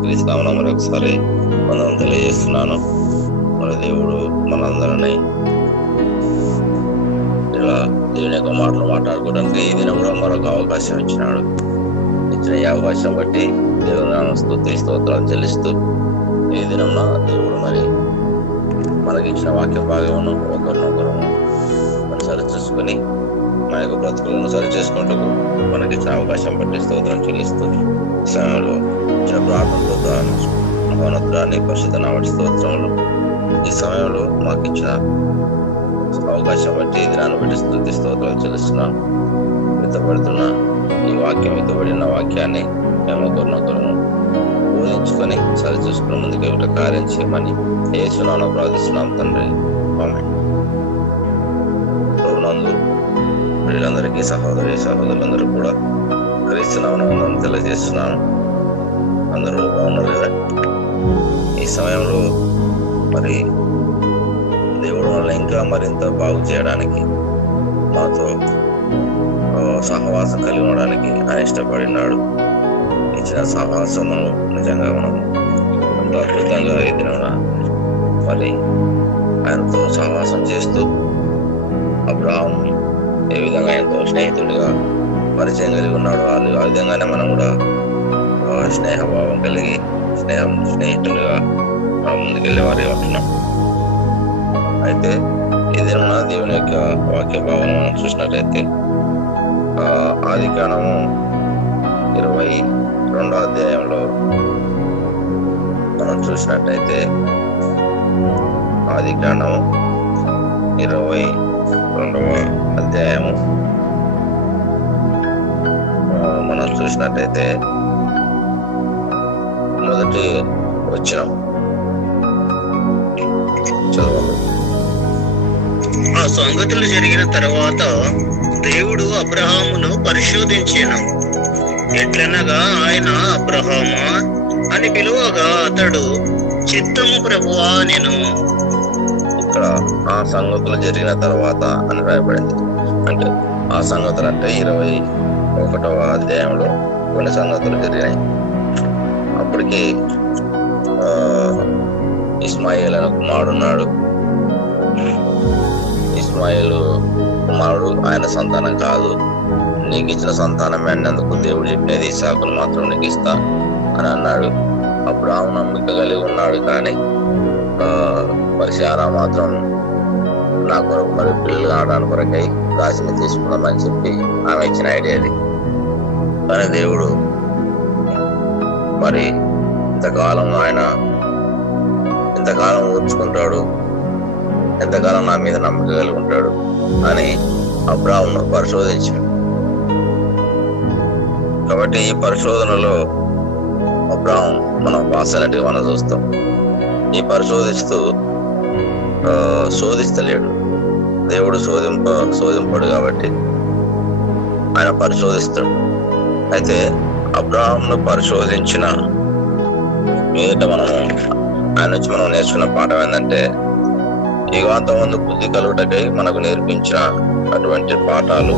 క్రీస్తునామమున మరి ఒకసారి వందనం తెలియజేస్తున్నాను. మరి దేవుడు మనందరినీ ఇలా దేవుని యొక్క మాటలు మాట్లాడుకోవడానికి ఈ దినం కూడా మరొక అవకాశం ఇచ్చినాడు. ఇచ్చిన ఈ అవకాశం బట్టి దేవుని స్తుతి స్తోత్రాలు చెల్లిస్తూ ఈ దినం దేవుడు మరి మనకి ఇచ్చిన వాక్య భాగమును ఒకరినొకరు మరి సరి చూసుకుని మన యొక్క బ్రతుకులను సరి చేసుకుంటూ మనకి ఇచ్చిన అవకాశం బట్టి స్తోత్రం చెల్లిస్తూ ఈ సమయంలో ఇచ్చిన ప్రార్థనతో మహోన్నతుడాన్ని పరిశుద్ధ నామమున స్తోత్రములు. ఈ సమయంలో మాకు ఇచ్చిన అవకాశం బట్టి ఈ దినాన్ని బట్టి స్తుతి స్తోత్రాలు చెల్లిస్తున్నాను. విత్తబడుతున్న ఈ వాక్యం విత్తబడిన వాక్యాన్ని మేము ఒకరినొకరు బోధించుకొని సరి చూసుకుని ముందుకు ఒకటి కార్యం చేయమని యేసునామమున ప్రార్థిస్తున్నాం తండ్రి. ఆమేన్. ప్రభునందు వీళ్ళందరికీ సహోదరులందరూ కూడా క్రీస్తునామమున తెలియజేస్తున్నాను. అందరూ బాగున్నారు కదా? ఈ సమయంలో మరి దేవుడు మనల్ని ఇంకా మరింత బాగు చేయడానికి మాతో సహవాసం కలిగి ఉండడానికి ఆయన ఇష్టపడినాడు. ఇచ్చిన సహవాసమును నిజంగా మనం ఎంతో అద్భుతంగా ఎదిన మరి ఆయనతో సహవాసం చేస్తూ అబ్రహాము ఏ విధంగా ఎంతో స్నేహితుడిగా పరిచయం కలిగి ఉన్నాడు, ఆ విధంగానే మనం కూడా స్నేహభావం కలిగి స్నేహితుడిగా ముందుకెళ్ళే వారి ఉంటున్నాం. అయితే ఏదైనా దేవుని యొక్క వాక్య భావం మనం చూసినట్లయితే ఆదికాండము 22వ అధ్యాయంలో మనం చూసినట్టయితే ఆదికాండము 22వ అధ్యాయము మనం చూసినట్టయితే మొదటి వచనం చదవాలి. ఆ సంగతులు జరిగిన తర్వాత దేవుడు అబ్రహామును పరిశోధించెను. ఎట్లనగా ఆయన అబ్రహామా అని పిలువగా అతడు చిత్తము ప్రభువా నేను. ఇక్కడ ఆ సంగతులు జరిగిన తర్వాత అని రాయబడింది. అంటే ఆ సంగతులు అంటే 21వ అధ్యాయంలో కొన్ని సంగతులు జరిగినాయి. అప్పటికి ఇస్మాయిల్ అనే కుమారుడు ఉన్నాడు. ఇస్మాయిల్ కుమారుడు ఆయన సంతానం కాదు, నీకు ఇచ్చిన సంతానం అన్నందుకు దేవుడు చెప్పినది ఇస్సాకును మాత్రం నీకు ఇస్తా అని అన్నాడు. అబ్రహాము నమ్మిక కలిగి ఉన్నాడు, కానీ మరి శారా మాత్రం నా కొరకు మరి పిల్లలు కావడానికి కొరకై దాసిని తీసుకుందామని చెప్పి ఆమె ఇచ్చిన ఐడియా అది. కానీ దేవుడు మరి ఇంతకాలం ఓర్చుకుంటాడు, ఎంతకాలం నా మీద నమ్మక కలిగి ఉంటాడు అని అబ్రహామును పరిశోధించాడు. కాబట్టి ఈ పరిశోధనలో అబ్రహాం మనం పాస్ అయినట్టుగా మనం చూస్తాం. ఈ పరిశోధిస్తూ శోధిస్తలేడు, దేవుడు శోధింపడు కాబట్టి ఆయన పరిశోధిస్తాడు. అయితే అబ్రహాంను పరిశోధించిన మీదట ఆయన నుంచి మనం నేర్చుకున్న పాఠం ఏంటంటే, యుగాంతమందు బుద్ధి కలుగుటకై మనకు నేర్పించిన అటువంటి పాఠాలు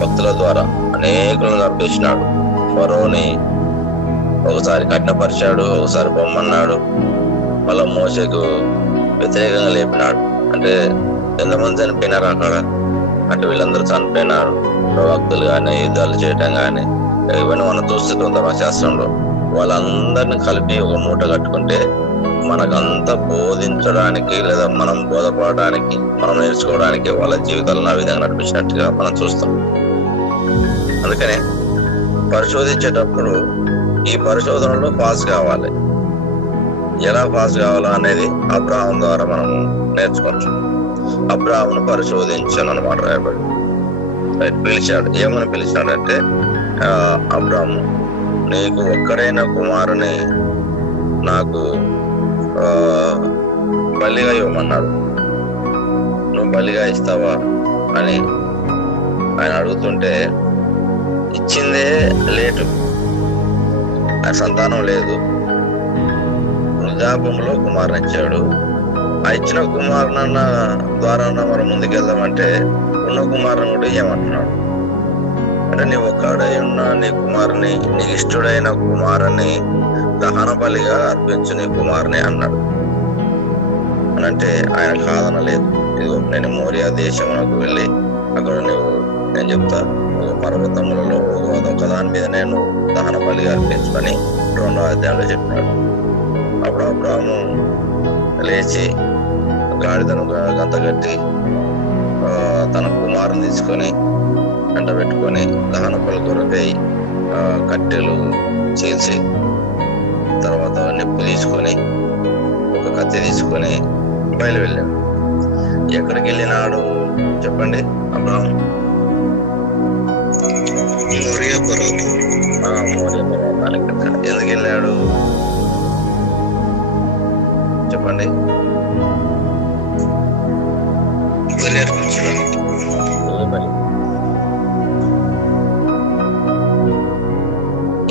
భక్తుల ద్వారా అనేకులను నడిపించినాడు. ఫరోని ఒకసారి కఠినపరిచాడు, ఒకసారి బొమ్మన్నాడు, మళ్ళా మోసకు వ్యతిరేకంగా లేపినాడు. అంటే ఎంతమంది చనిపోయినారు అక్కడ అంటే వీళ్ళందరూ చనిపోయినారు. ప్రవక్తలు కానీ యుద్ధాలు చేయటం కానీ ఇవన్నీ మనం చూస్తుంటాం ధర్మశాస్త్రంలో. వాళ్ళందరినీ కలిపి ఒక మూట కట్టుకుంటే మనకంతా బోధించడానికి లేదా మనం బోధపడడానికి మనం నేర్చుకోవడానికి వాళ్ళ జీవితాలను ఆ విధంగా నడిపించినట్టుగా మనం చూస్తాం. అందుకనే పరిశోధించేటప్పుడు ఈ పరిశోధనలో పాస్ కావాలి. ఎలా పాస్ కావాలా అనేది అబ్రహాం ద్వారా మనము నేర్చుకోవచ్చు. అబ్రహామును పరిశోధించాను అన్నమాట రాయబడి పిలిచాడు. ఏమని పిలిచాడంటే, అబ్రహాము నీకు ఒక్కడైన కుమారుని నాకు బలిగా ఇవ్వమన్నాడు, నువ్వు బలిగా ఇస్తావా అని ఆయన అడుగుతుంటే ఇచ్చిందే లేటు, ఆ సంతానం లేదు. వృద్ధాపంలో కుమారుని ఇచ్చాడు. ఆ ఇచ్చిన కుమారునన్న ద్వారా మనం ముందుకెళ్దామంటే ఉన్న కుమారుని కూడా ఏమంటున్నాడు అంటే, నీ ఒక్కడై ఉన్న నీ కుమారుని, నీకు ఇష్టడైన కుమారుని దహన బలిగా అర్పించు నీ కుమారుని అన్నాడు. అనంటే ఆయన కాదనలేదు. ఇదిగో నేను మోరియా దేశమునకు వెళ్ళి అక్కడ నేను చెప్తా పర్వతములలో ఒక దాని మీద నేను దహన బలిగా అర్పించుకొని 2వ అధ్యాయంలో చెప్పినాడు. అప్పుడు అబ్రాహాము లేచి గాడిదను గంతగట్టి తన కుమారుని తీసుకొని వెంట పెట్టుకొని దహన బలి కొరకై కట్టెలు చీల్చి తర్వాత నిప్పు తీసుకొని ఒక కత్తి తీసుకొని బయలు వెళ్ళాడు. ఎక్కడికి వెళ్ళినాడు చెప్పండి? అబ్రాహాం మోరియా పర్వతానికి. ఎందుకు వెళ్ళాడు చెప్పండి?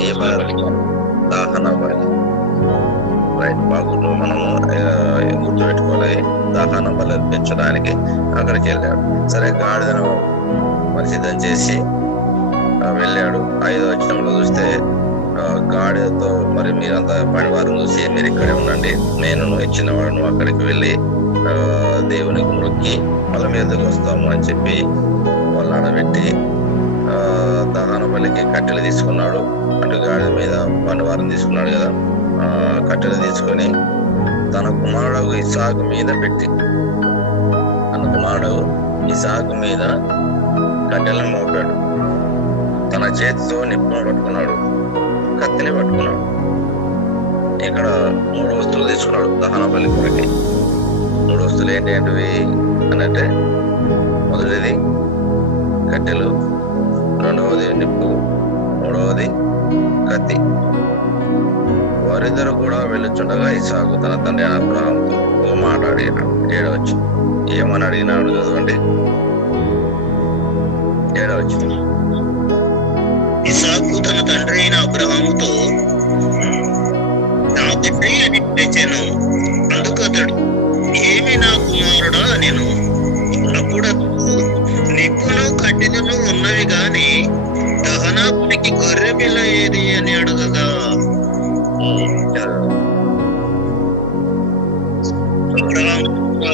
ఏ బలి? దహన బలి. రైట్, బాగుండు. మనము గుర్తు పెట్టుకోవాలి. దహన బలి అర్పించడానికి అక్కడికి వెళ్ళాడు. సరే, గాడిదను మరి సిద్ధం చేసి వెళ్ళాడు. 5వ వచనంలో చూస్తే గాడిదతో మరి మీరంతా పనివారిని చూసి మీరు ఇక్కడే ఉండండి, నేను ఇచ్చిన వాడును అక్కడికి వెళ్ళి దేవునికి మొక్కి వాళ్ళ మీదకి వస్తాము అని చెప్పి వాళ్ళు ఆడబెట్టి దహన బలికి కట్టెలు తీసుకున్నాడు. అటు గాడిద మీద పనివారిని తీసుకున్నాడు కదా, కట్టెలు తీసుకొని తన కుమారుడు ఇస్సాకు మీద పెట్టి కట్టెలను మోపాడు. తన చేతితో నిప్పును పట్టుకున్నాడు, కత్తిని పట్టుకున్నాడు. ఇక్కడ 3 వస్తువులు తీసుకున్నాడు దహన బలి కొరకి. 3 వస్తువులు ఏంటివి అనంటే, మొదటిది కట్టెలు, 2వది నిప్పు, 3వది కత్తి. వారిద్దరు కూడా వెళ్ళుచుండగా ఇస్సాకు తన తండ్రి అబ్రహాముతో ఒక మాట అడిగినాడు. 7వ వచనం ఏమని అడిగినాడు చదవండి. 7వ వచనం ఇస్సాకు తన తండ్రి అయిన అబ్రహాముతో నా తండ్రి అని పిలిచెను. అందుకు అతడు ఏమి నా కుమారుడా నేను. అప్పుడు నిప్పును కట్టెలను ఉన్నవి గాని దహనానికి గొర్రె పిల్ల ఏది అని అడగగా,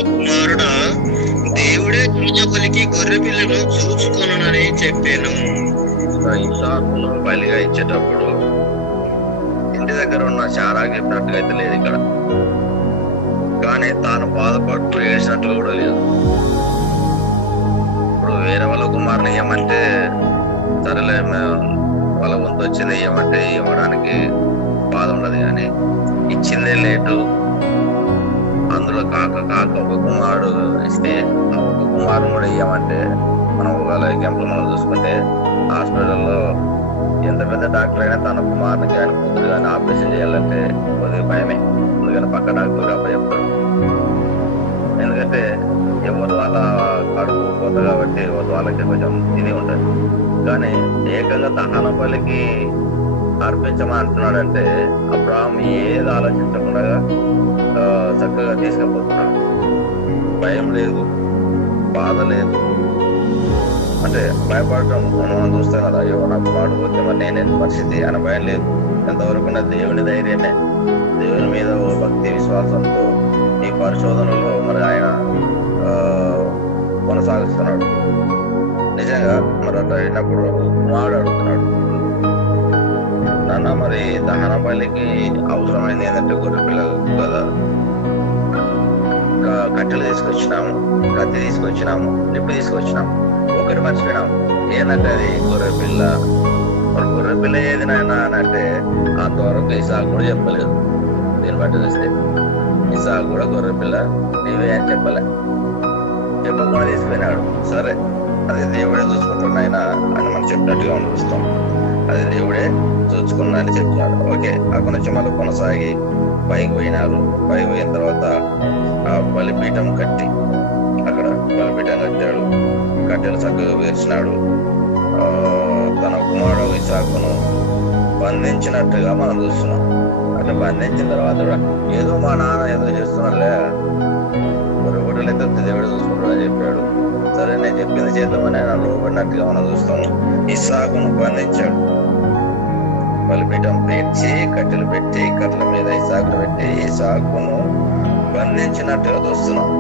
కుమారుడా దేవుడే బలికి గొర్రె పిల్లను చూసుకొనని చెప్పాను. ఇస్సాకును బలిగా ఇచ్చేటప్పుడు ఇంటి దగ్గర ఉన్న శారాకి చెప్పినట్టుగా అయితే లేదు ఇక్కడ. కానీ తాను బాధపడుతూ ఏడ్చినట్టుగా కూడా లేదు. ఇప్పుడు వేరే వాళ్ళ కుమారుని ఇవ్వమంటే సరేలే, వాళ్ళ వంతు వచ్చింది ఇవ్వమంటే ఇవ్వడానికి బాధ ఉండదు. కానీ ఇచ్చిందే లేటు, అందులో కాక ఒక కుమారుడు ఇస్తే ఆ ఒక కుమారుడు కూడా ఇవ్వమంటే, మనం ఒకవేళ ఎగ్జాంపుల్ మనం చూసుకుంటే హాస్పిటల్లో ఎంత పెద్ద డాక్టర్ అయినా తన కుమారునికి కానీ కూతురు కానీ ఆపరేషన్ చేయాలంటే కొద్దిగా భయమే. ఎందుకంటే పక్క డాక్టర్ అప్పుడు చెప్తాడు. ఎందుకంటే ఎవరు వాళ్ళ కడుపు పోత కాబట్టి వాళ్ళకి కొంచెం ఇది ఉంటుంది. కానీ ఏకంగా దహన బలికి అర్పించమని అంటున్నాడంటే అబ్రహాము ఏది ఆలోచించకుండా చక్కగా తీసుకుపోతున్నాడు. భయం లేదు, బాధ లేదు. అంటే భయపడటం మనం చూస్తాం కదా, అయ్యో నాకు వాడు పోతే మరి నేనేంటి పరిస్థితి అనే భయం లేదు. ఎంతవరకు దేవుని ధైర్యమే, దేవుని మీద భక్తి విశ్వాసంతో ఈ పరిశోధనలో మరి ఆయన కొనసాగిస్తున్నాడు. నిజంగా మరి అట్లా అయినప్పుడు వాడు అడుగుతున్నాడు, నాన్న మరి దహన బలికి అవసరమైంది ఏంటంటే గొర్రె పిల్లలు కదా, కట్టెలు తీసుకొచ్చినాము, కత్తి తీసుకొచ్చినాము, నిప్పు తీసుకొచ్చినాము, ఒకటి మర్చిపోయినాము. ఏంటంటే అది గొర్రె పిల్ల. మరి గొర్రె పిల్ల ఏది నాయన అని అంటే అంతవరకు ఇస్సాకు కూడా చెప్పలేదు. దీన్ని బట్టి చూస్తే ఇస్సాకు కూడా గొర్రె పిల్ల నీవే అని చెప్పకుండా తీసుకుపోయినాడు. సరే, అది దేవుడే చూసుకుంటున్నా ఆయన అని మనం చెప్పినట్టుగా మనం చూస్తాం. అది దేవుడే చూసుకున్నా అని చెప్తున్నాడు. ఓకే, అక్కడి నుంచి మళ్ళీ కొనసాగి పైకి పోయినారు. పైకి పోయిన తర్వాత ఆ బలిపీఠం కట్టి అక్కడ బలిపీఠం కట్టాడు. కట్టెలు చక్కగా పేర్చినాడు. తన కుమారుడు ఇస్సాకును బంధించినట్టుగా మనం చూస్తున్నాం. అట్లా బంధించిన తర్వాత కూడా ఏదో మా నాన్న ఏదో చేస్తున్నాడులే, కొన్ని గుడ్డలు అయితే దేవుడు చూసుకుంటాడు అని చెప్పాడు. సరే, నేను చెప్పింది చేద్దామని ఆయన లోబడినట్టుగా మనం చూస్తాము. ఇస్సాకును బంధించాడు. బలిపీఠం పేర్చి కట్టెలు పెట్టి కట్టెల మీద ఇసాకును పెట్టి ఇసాకును బంధించినట్టుగా చూస్తున్నాం.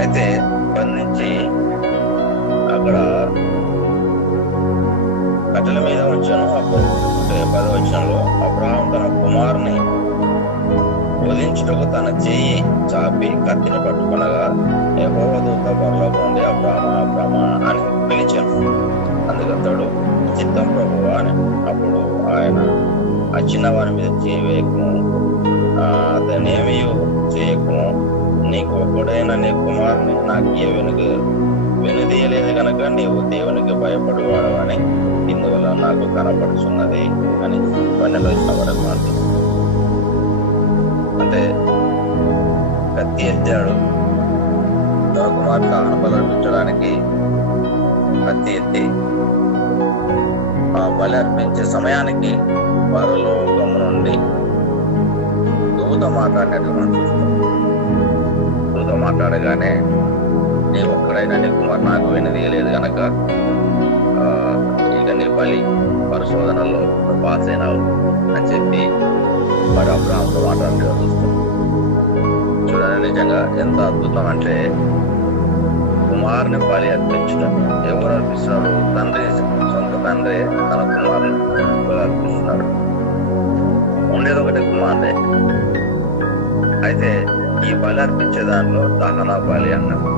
అయితే బంధించి అక్కడ కట్టెల మీద వచ్చాను. అప్పుడు 10వ వచనంలో అబ్రహాము తన కుమారుని వధించుటకు తన చెయ్యి చాపి కత్తిని పట్టుకునగా యెహోవా దూత పరలోకం నుండి అబ్రహామా అబ్రహామా అని పిలిచాను. అందుకతడు చిత్తం ప్రభువా అని. అప్పుడు ఆయన ఆ చిన్నవారి మీద చేయవేయకము, అతనేమీ చేయకము, నీకు ఒక్కడైనా నీ కుమారుని నాకు వెనుదీయలేదు కనుక నీవు దేవునికి భయపడేవాడవని ఇందువల్ల నాకు కనపడుచున్నది అని 12వ వచనం వరకు అంది. అంటే కత్తి ఎత్తాడు. తన కుమారుడు ఆనబలి అర్పించడానికి కత్తి ఎత్తి ఆ బలి అర్పించే సమయానికి పరలోకము నుండి దూత మాట్లాడినట్టు మనం చూస్తాం. దూత మాట్లాడగానే నీ ఒక్కడైనా నీ కుమారు నాకు వెనుదీయలేదు కనుక ఇక నీ బలి పరిశోధనలో పాస్ అయినావు అని చెప్పి మరి అబ్రహాముతో మాట్లాడినట్టుగా చూస్తాం. చూడండి, నిజంగా ఎంత అద్భుతం అంటే కుమారుని బలి అర్పించడం. ఎవరు అర్పిస్తున్నాడు? తండ్రి, సొంత తండ్రి తన కుమారుని బలి అర్పిస్తున్నాడు. ఉండేది ఒకటి కుమారుడే. అయితే ఈ బలి అర్పించే దానిలో దహన బలి అన్నాడు.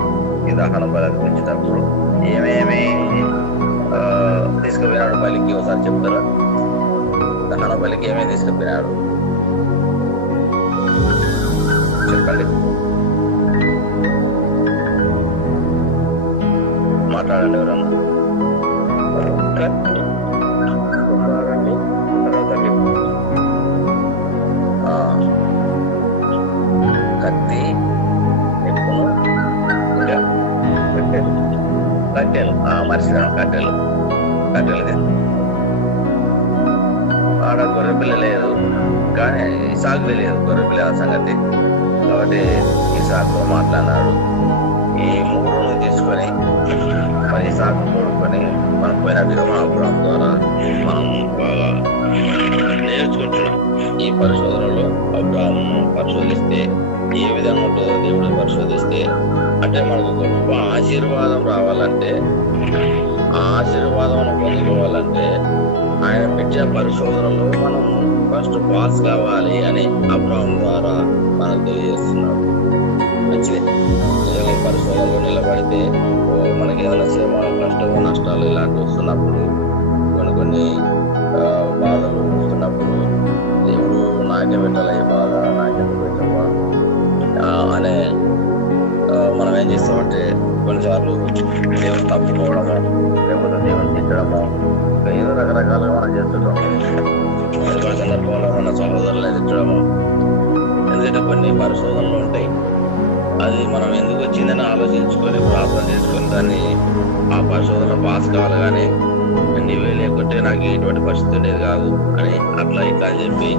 ఈ దహన బలి అర్పించేటప్పుడు ఏమేమి తీసుకుపోయినాడు బలికి ఒకసారి చెప్తారా? దహన బలికి ఏమేమి తీసుకుపోయినాడు చెప్పండి, మాట్లాడండి ఎవరన్నా. కత్తి, నిప్పును, ఇంకా కట్టెలు. మర్చిపోయాను, కట్టెలు ఆడ గొర్రెపిల్ల లేదు, కానీ ఇసాకు తెలియదు గొర్రెపిల్ల సంగతి. కాబట్టి ఇసాకు మాట్లాడినాడు. ఈ 3 తీసుకొని మరి ఇసాకు తోడుకొని మనం పోయినట్టుగా మన అబ్రహాము ద్వారా మనం బాగా నేర్చుకుంటున్నాం. ఈ పరిశోధనలో అబ్రహాము పరిశోధిస్తే ఏ విధంగా ఉంటుందో దేవుడు పరిశోధిస్తే, అంటే మనకు గొప్ప ఆశీర్వాదం రావాలంటే, ఆ ఆశీర్వాదం పొందుకోవాలంటే ఆయన పెట్టే పరిశోధనలో మనం ఫస్ట్ పాస్ కావాలి అని అబ్రహాము ద్వారా మనకు తెలియజేస్తున్నాడు. మంచిది. పరిశోధనలో నిలబడితే మనకి ఏదైనా శ్రమ, కష్టము, నష్టాలు ఇలాంటివి వస్తున్నప్పుడు, కొన్ని బాధలు వస్తున్నప్పుడు దేవుడు నాకే పెట్టాలి బాధ, నాకెందుకు పెట్టవా అనే మనం ఏం చేస్తామంటే కొన్నిసార్లు దేవుని తప్పుకోవడము, లేకపోతే దేవుని తిట్టడము, ఏదో రకరకాలుగా మనం చేస్తుంటాం. కొన్ని సందర్భంలో మన సహోదరులను తిట్టడము, ఎందుకంటే కొన్ని పరిశోధనలు ఉంటాయి. అది మనం ఎందుకు వచ్చిందని ఆలోచించుకొని ప్రార్థన చేసుకొని దాన్ని ఆ పరిశోధన పాస్ కావాలి. కానీ నీవే లేకుంటే నాకు ఇటువంటి పరిస్థితి ఉండేది కాదు అని అట్లా ఇట్లా అని చెప్పి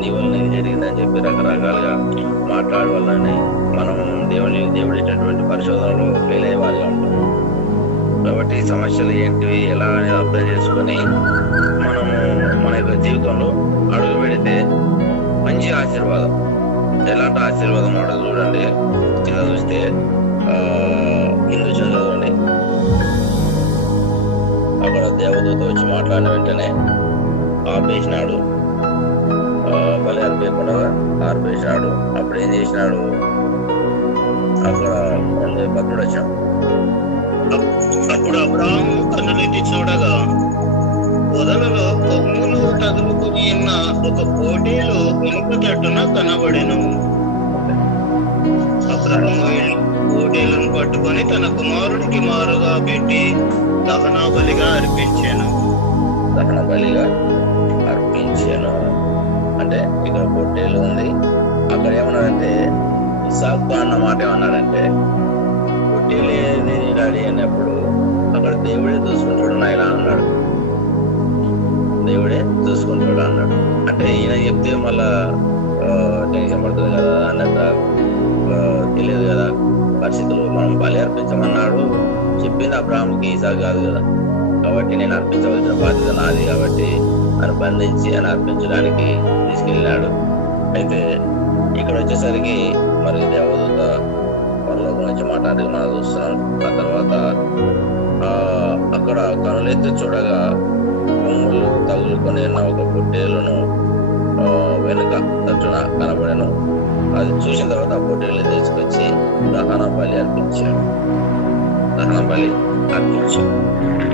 నీ వల్ల ఇది జరిగిందని చెప్పి రకరకాలుగా మాట్లాడే వల్లనే మనం దేవుడు ఇచ్చినటువంటి పరిశోధనలో ఫెయిల్ అయ్యే వాళ్ళగా ఉంటాం. కాబట్టి సమస్యలు ఏంటివి, ఎలా అనేది అర్థం చేసుకొని మనం మన యొక్క జీవితంలో అడుగు పెడితే మంచి ఆశీర్వాదం. ఎలాంటి ఆశీర్వాదం అడుగు చూడండి, కింద చూస్తే హిందూ చదవండి. అక్కడ దేవదూత వచ్చి మాట్లాడిన వెంటనే ఆపేసినాడు, బలి అర్పేయకుండా ఆర్పేసినాడు. అప్పుడు ఏం చేసినాడు? అక్కడ భద్రుడు వచ్చాం. అప్పుడు అబ్రహాము కన్నులెత్తి చూడగా పొదలలో కొమ్ములు తగులుకుని ఉన్న ఒక పోటీలో ఇనుప తట్టున కనబడెను. అబ్రహాము పోటీలను పట్టుకొని తన కుమారుడికి మారుగా పెట్టి దహన బలిగా అర్పించాను. అంటే ఇక్కడ పొట్టేలు ఉంది. అక్కడ ఏమన్నాడంటే ఇసాకు అన్న మాట ఏమన్నాడంటే, పొట్టేలు ఏది డాడీ అన్నప్పుడు అక్కడ దేవుడే చూసుకుంటాడు నాయన అన్నాడు. దేవుడే చూసుకుంటాడు అన్నాడు. అంటే ఈయన చెప్తే మళ్ళా టెన్షన్ పడుతుంది కదా అన్నట్టు తెలియదు కదా పరిస్థితులు. మనం బలి అర్పించమన్నాడు, చెప్పింది అబ్రహాముకి ఇసాకు కాదు కదా. కాబట్టి నేను అర్పించవలసిన బాధ్యత నాది కాబట్టి అని బంధించి అని అర్పించడానికి తీసుకెళ్ళినాడు. అయితే ఇక్కడ వచ్చేసరికి మరి దేవదూత పరలోకం నుంచి మాట్లాడి మనం చూస్తున్నాం. ఆ తర్వాత అక్కడ కనులెత్తి చూడగా కొమ్ములు తగులుకొని ఉన్న ఒక పొట్టేలును వెనుక తట్టున కనబడను. అది చూసిన తర్వాత ఆ పొట్టేలు తీసుకొచ్చి దహన బలి అర్పించాడు.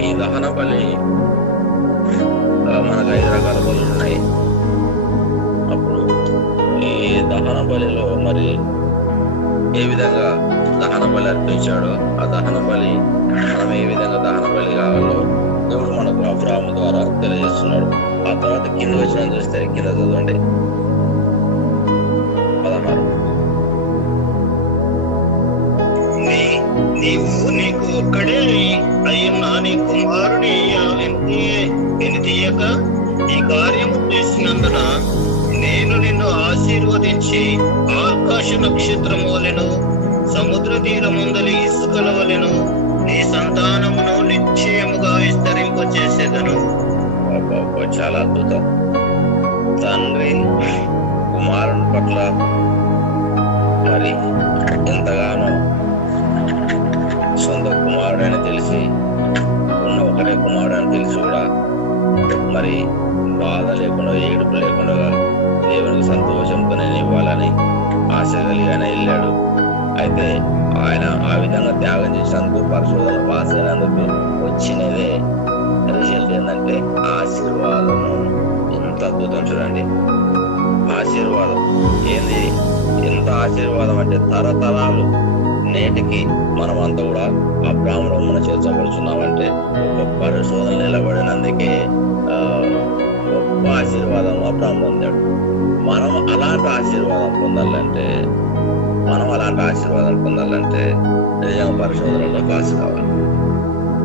ఈ దహన బలి మనకు 5 రకాల బలులు ఉన్నాయి. అప్పుడు ఈ దహన బలిలో మరి ఏ విధంగా దహన బలి అర్పించాడో, ఆ దహన బలి మనం ఏ విధంగా దహన బలి కావాలో దేవుడు మనకు అబ్రాహాము ద్వారా తెలియజేస్తున్నాడు. ఆ తర్వాత కింద వచ్చిన చూస్తే కింద చదవండి 16. నీవు నీకు ఒక్కడే అయ్యున్నా నీ కుమారుని వెనుతీయక ఈ కార్యము చేసినందున నేను నిన్ను ఆశీర్వదించి ఆకాశ నక్షత్రము వలెను సముద్ర తీరముందలి ఇసుకల వలెను నీ సంతానమును నిశ్చయముగా విస్తరింపచేసేదను. చాలా అద్భుతం. తండ్రి కుమారుని పట్ల మరి ఎంతగానో సొంత కుమారుడని తెలిసి, ఉన్న ఒకటే కుమారుడని తెలిసి కూడా మరి బాధ లేకుండా, ఏడుపు లేకుండా దేవునికి సంతోషంతో నేను ఇవ్వాలని ఆశ కలిగానే వెళ్ళాడు. అయితే ఆయన ఆ విధంగా త్యాగం చేసినందుకు, పరిశోధన పాస్ అయినందుకు వచ్చినదే రిజల్ట్ ఏంటంటే ఆశీర్వాదము. ఎంత అద్భుతం చూడండి. ఆశీర్వాదం ఏంది? ఎంత ఆశీర్వాదం అంటే తరతరాలు నేటికి మనమంతా కూడా అబ్రాహాములో మనం చేర్చబడుతున్నామంటే గొప్ప పరిశోధన నిలబడినందుకే గొప్ప ఆశీర్వాదం అబ్రాహాము పొందాడు. మనం అలాంటి ఆశీర్వాదం పొందాలంటే నిజంగా పరిశోధనలో పాస్ కావాలి.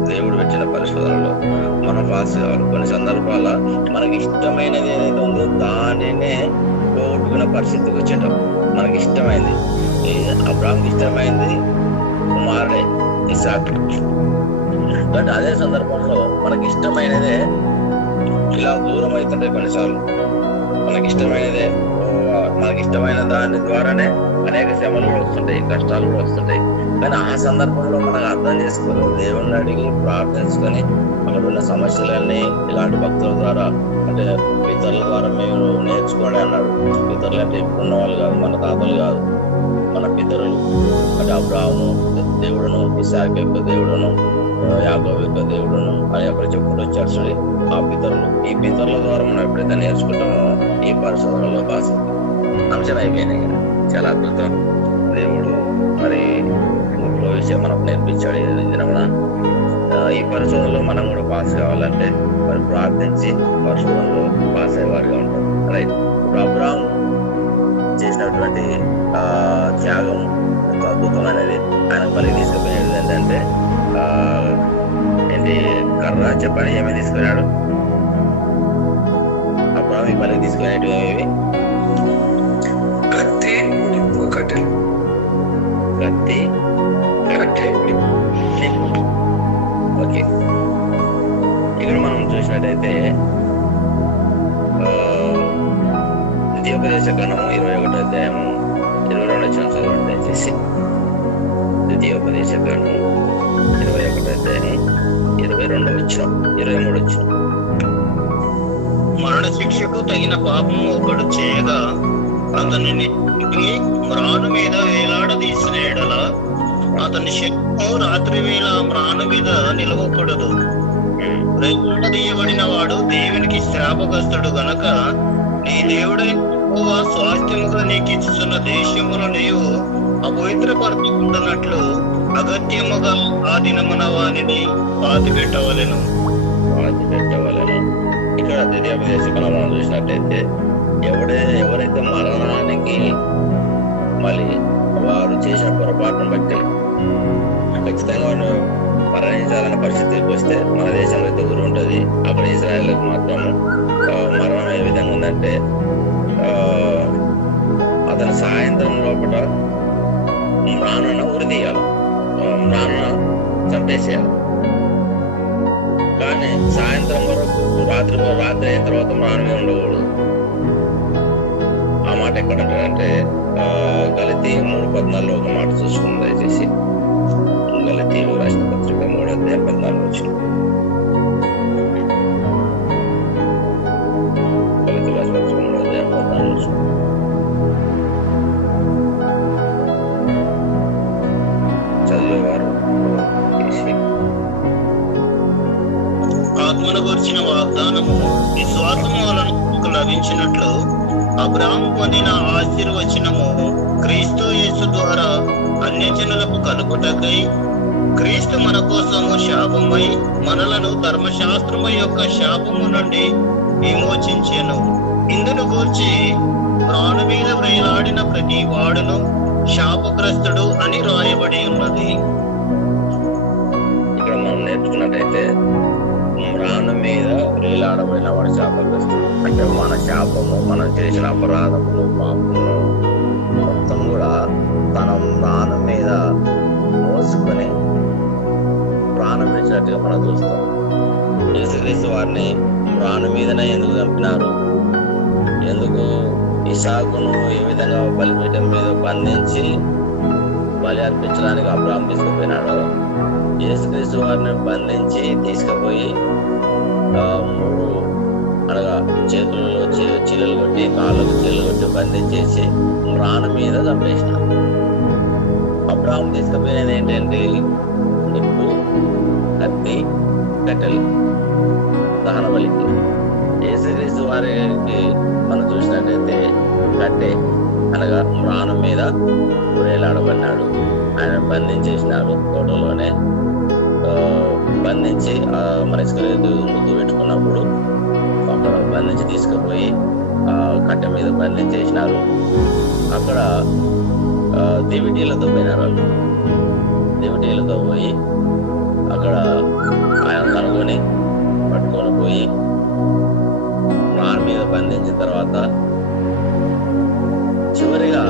దేవుడు పెట్టిన పరిశోధనలో మనం పాస్ కావాలి. కొన్ని సందర్భాల మనకి ఇష్టమైనది ఏదైతే ఉందో దానినే పోగొట్టుకునే పరిస్థితికి వచ్చేటం. మనకి ఇష్టమైంది, అబ్రాహాముకి ఇష్టమైంది కుమారుడే ఇస్సాకు. బట్ అదే సందర్భంలో మనకి ఇష్టమైనదే ఇలా దూరం అవుతుంటే కొన్నిసార్లు మనకి ఇష్టమైన దాని ద్వారానే అనేక శ్రమలు కూడా వస్తుంటాయి, కష్టాలు కూడా వస్తుంటాయి. కానీ ఆ సందర్భంలో మనకు అర్థం చేసుకొని దేవుణ్ణి అడిగి ప్రార్థించుకొని అక్కడ ఉన్న సమస్యలన్నీ ఇలాంటి భక్తుల ద్వారా, అంటే పితరుల ద్వారా మీరు నేర్చుకోండి అన్నాడు. పితరులు అంటే ఇప్పుడున్న వాళ్ళు కాదు, మన తాతలు కాదు, మన పితరులు. అంటే అబ్రాహాము దేవుడును, ఇస్సాకు యొక్క దేవుడును, యాకోబు యొక్క దేవుడును అని అక్కడ చెప్పుకుంటూ వచ్చారు. ఆ పితరులు, ఈ పితరుల ద్వారా మనం ఎప్పుడైతే నేర్చుకుంటామో ఈ పరిశోధనలో పాస్ అంశం అయిపోయినాయి. చాలా అద్భుతం. దేవుడు మరి విషయం మనకు నేర్పించాడు. ఏదైనా ఈ పరిశోధనలో మనం కూడా పాస్ కావాలంటే మరి ప్రార్థించి పరిశోధనలో పాస్ అయ్యేవాడిగా ఉంటాం. రైట్. ఇప్పుడు అబ్రాహాము చేసినటువంటి త్యాగం ఎంతో అద్భుతమైనది. ఆయన బలి తీసుకుపోయినది ఏంటంటే ఏంటి? కర్ర, చెప్పని ఏమేమి తీసుకున్నాడు అబ్రాహాము? ఈ బలి తీసుకునేటివి ఏమేవి? కత్తి, కట్టెలు. ఓకే. ఇక్కడ మనం చూసినట్టయితే ద్వితీయోపదేశకాండము 21వ అధ్యాయము 22వ వచనం చదవండి దయచేసి. ద్వితీయోపదేశకాండము 21వ అధ్యాయము 22వ వచనం, 23వ వచనం. మరణ శిక్షకు తగిన పాపము ఒకడు చేయగా అతనిని మ్రాను మీద వేలాడదీసిన ఎడల అతని శక్తి రాత్రి వేళ మ్రాను మీద నిలవకూడదు. వేలాడదీయబడిన వాడు దేవునికి శాపగ్రస్తుడు గనక నీ దేవుడైన యెహోవా స్వాస్థ్యముగా నీకు ఇచ్చుచున్న దేశమును నీవు అపవిత్రపరచుకుంటున్నట్లు అగత్యముగా ఆ దినమున వానిని పాతి పెట్టవలెను. ఇక్కడ ద్వితీయోపదేశకాండం మనం చూసినట్టయితే ఎవరైతే మరణానికి మళ్ళీ వారు చేసిన పొరపాటును బట్టి ఖచ్చితంగా వారు మరణించాలన్న పరిస్థితికి వస్తే, మన దేశంలో అయితే ఊరు ఉంటుంది, అక్కడ ఇజ్రాయేల్కి మాత్రం మరణం ఏ విధంగా ఉందంటే అతను సాయంత్రం లోపల మ్రానున ఉరి తీయాలి, మ్రానున చంపేసేయాలి. కానీ అలానే సాయంత్రం వరకు రాత్రి అయిన తర్వాత మ్రాణమే ఉండకూడదు. ఆ మాట ఎక్కడ ఉంటాడంటే గలతీ 3:14 ఒక మాట చూసుకుంది దయచేసి. గలతీయులు రాసిన పత్రిక 3:14 గలతీ రాసిన పత్రిక 3:14 చదివేవారు ఆత్మను గురించిన వాగ్దానము విశ్వాసము వలన లభించినట్లు అబ్రహాము పొందిన ఆశీర్వచనము క్రీస్తు యేసు ద్వారా అన్యజనులకు కలుగుటకై క్రీస్తు మన కోసము శాపమై మనలను ధర్మశాస్త్రము యొక్క శాపము నుండి విమోచించెను. ఇందును గూర్చి ప్రాణు మీద వేలాడిన ప్రతి వాడును శాపగ్రస్తుడు అని రాయబడి ఉన్నది. ఇక్కడ మనం నేర్చుకున్నట్టయితే ప్రాణం మీద వేలాడబడిన వాడు శాపగ్రస్తుడు. అంటే మన శాపము, మనం చేసిన అపరాధములు, పాపములు మొత్తం కూడా తన ప్రాణం మీద మోసుకొని ప్రాణం ఇచ్చినట్టుగా మనం చూస్తాం. యేసుక్రీస్తు వారిని ప్రాణం మీదనే ఎందుకు చంపినారు? ఎందుకు ఇసాకును ఏ విధంగా బలిపీఠం మీద బంధించి బలి అర్పించడానికి అబ్రాహాము తీసుకుపోయినాడు, యేసుక్రీస్తు వారిని బంధించి తీసుకుపోయి 3 అనగా చేతులలో చీలలు కొట్టి, కాళ్ళకు చీలలు కొట్టి బంధించేసి ప్రాణం మీద చంపేసినాడు. అబ్రాహాము తీసుకుపోయినది ఏంటంటే నిప్పు, కత్తి, కట్టెలు దహన బలికి. యేసుక్రీస్తు వారికి మనం చూసినట్టయితే కట్టె అనగా ప్రాణం మీద వేలాడబడినాడు. ఆయన బంధించేసినారు. తోటలోనే బంధించి మనసుకలేదు ముద్దు పెట్టుకున్నప్పుడు అక్కడ బంధించి తీసుకుపోయి కట్టె మీద బంధించేసినారు. అక్కడ దివిటీలతో పోయినారు వాళ్ళు. దివిటీలతో పోయి అక్కడ ఆయన కనుగొని పట్టుకొని పోయి ప్రాణం మీద బంధించిన తర్వాత చివరిగా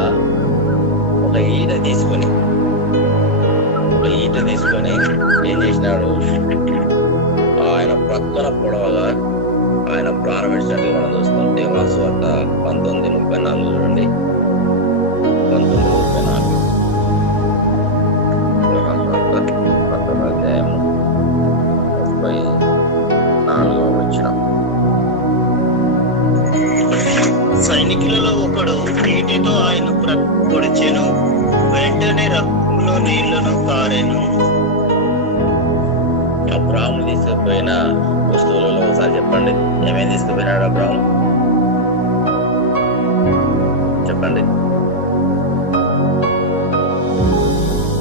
ఒక ఈట తీసుకొని ఏం చేసినాడు? ఆయన పక్కన పొడవగా ఆయన ప్రాణం ఇచ్చినట్టుగా మనం చూస్తాం. యోహాను సువార్త 19:34 చూడండి. 19:34 యోహాను సువార్త 19:34 సైనికులలో ఒకడు నీటితో ఆయన పొడిచెను, వెంటనే రక్తంలో నీళ్లను కారెను. అబ్రాహాము తీసుకుపోయిన వస్తువులలో ఒకసారి చెప్పండి, ఏమేమి తీసుకుపోయినాడు అబ్రాహాము? చెప్పండి.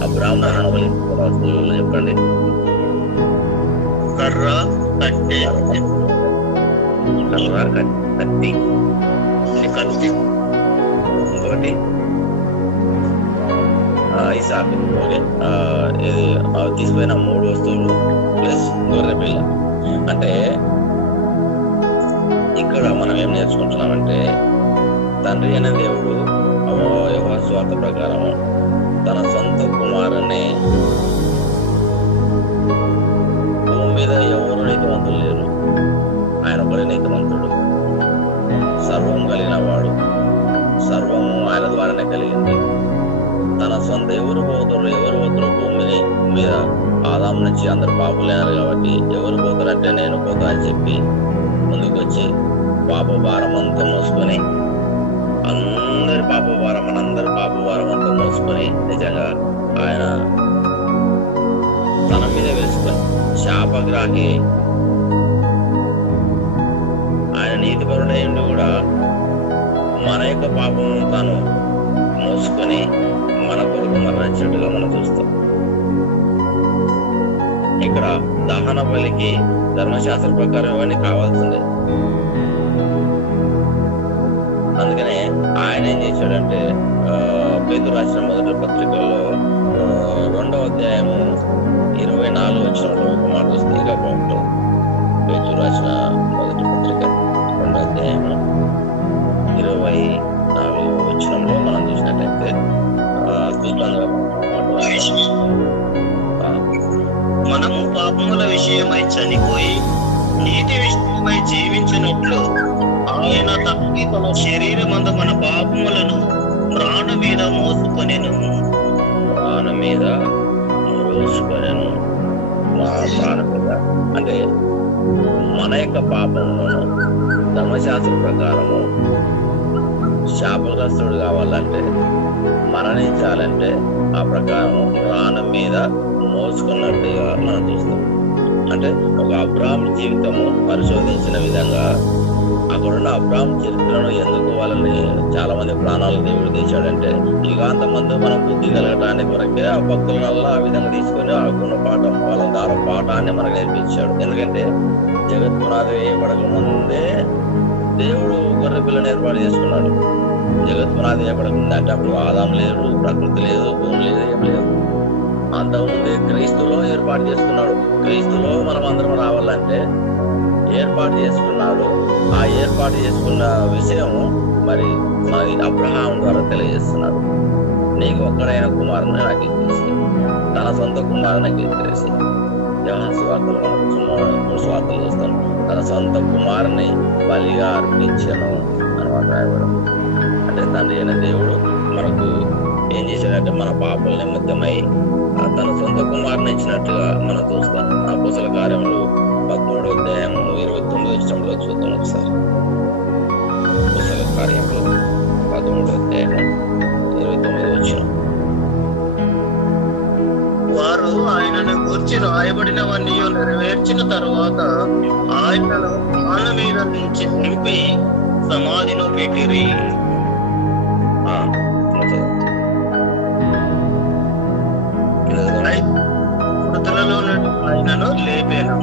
అబ్రాహాము వస్తువులలో చెప్పండి. కర్ర, కట్టె, కత్తి, ఇంకోటి ఇసాకు. ఓకే, ఇది తీసుకుపోయిన 3 వస్తువులు ప్లస్ గొర్రె పిల్ల. అంటే ఇక్కడ మనం ఏం నేర్చుకుంటున్నామంటే తండ్రి అనే దేవుడు యోహాను సువార్త ప్రకారం తన సొంత కుమారుని భూమి మీద ఎవరు నీతిమంతులు లేరు, ఆయన ఒకడే నీతిమంతుడు, సర్వం కలిగిన వాడు, సర్వము ఆయన ద్వారానే కలిగింది. తన సొంత ఎవరు పోతారు భూమిని మీద ఆదాము నుంచి అందరు పాపులేనారు కాబట్టి ఎవరు పోతారంటే నేను పోతా అని చెప్పి ముందుకు వచ్చి పాప భారం అంతా మోసుకొని అందరి పాప భారం అంతా మోసుకొని నిజంగా ఆయన తన మీద వేసుకొని శాపగ్రాహి ఆయన నీతిపరుడై ఉండి కూడా మన యొక్క పాపం తాను మోసుకొని మన కొరకు మరణించినట్టుగా మనం చూస్తాం. ఇక్కడ దహన బలికి ధర్మశాస్త్ర ప్రకారం ఇవన్నీ కావాల్సిందే. అందుకనే ఆయన ఏం చేశాడంటే పేతురు రాసిన మొదటి పత్రికలో 2వ అధ్యాయము 24 వచనంలో ఒక మాట వస్తుంది. ఇక పేతురు రాసిన మొదటి పత్రిక 2వ అధ్యాయము 24 వచనంలో మనం చూసినట్లయితే మనము పాపముల విషయం విషయమై చనిపోయి నీతి విషయమై జీవించినట్లు ఆయన తనకి తన శరీరమందు మన పాపములను ప్రాణం మీద మోసుకొనెను. ప్రాణం మీద మోసుకొనెను. ప్రాణం మీద అంటే మన యొక్క పాపంలోను ధర్మశాస్త్రం ప్రకారము శాపగ్రస్తుడు కావాలంటే, మరణించాలంటే ఆ ప్రకారం ప్రాణం మీద మోసుకున్నట్టుగా మనం చూస్తాం. అంటే ఒక అబ్రాహాం జీవితము పరిశోధించిన విధంగా అక్కడున్న అబ్రాహాం చరిత్రను ఎందుకు వాళ్ళని చాలా మంది ప్రాణాలు దేవుడు తీశాడంటే, యుగాంతమందు మనం బుద్ధి కలగటానికి కొరకే ఆ భక్తుల వల్ల ఆ విధంగా తీసుకొని ఆ గుణపాఠం వాళ్ళ ద్వారా పాఠాన్ని మనకు నేర్పించాడు. ఎందుకంటే జగత్ పునాది వేయబడక ముందే దేవుడు గొర్రె పిల్లని ఏర్పాటు చేసుకున్నాడు. జగత్ పునాది వేయబడక ముందే అంటే అప్పుడు ఆదాం లేదు, ప్రకృతి లేదు, భూమి లేదు, ఏం లేదు. అంతకుముందే క్రీస్తులో ఏర్పాటు చేసుకున్నాడు. క్రీస్తులో మనం అందరం రావాలంటే ఏర్పాటు చేసుకున్నాడు. ఆ ఏర్పాటు చేసుకున్న విషయం మరి అబ్రహాం ద్వారా తెలియజేస్తున్నాడు. నీకు ఒక్కడైన కుమారుని నాకు ఇచ్చేసి, తన సొంత కుమారునికి ఇచ్చేసి, యోహాను సువార్తలు చూస్తాను, తన సొంత కుమారుని బలిగా అర్పించను అని రాయబడం. అంటే తండ్రి అయిన దేవుడు మనకు ఏం చేశాడంటే మన పాపల నిమిత్తమై తన సొంత కుమారుని ఇచ్చినట్టుగా మనం చూస్తాం. అపోస్తల కార్యములు 13వ అధ్యాయము 29వ చూద్దాం ఒకసారి. అపోస్తల కార్యములు 13వ అధ్యాయము 29వ. వారు ఆయనను గూర్చి రాయబడినవన్నీ నెరవేర్చిన తరువాత ఆయనను ప్రాణ మీద నుంచి నింపి సమాధిలో పెట్టిరి. మృతులలో నుండి ఆయనను లేపాను.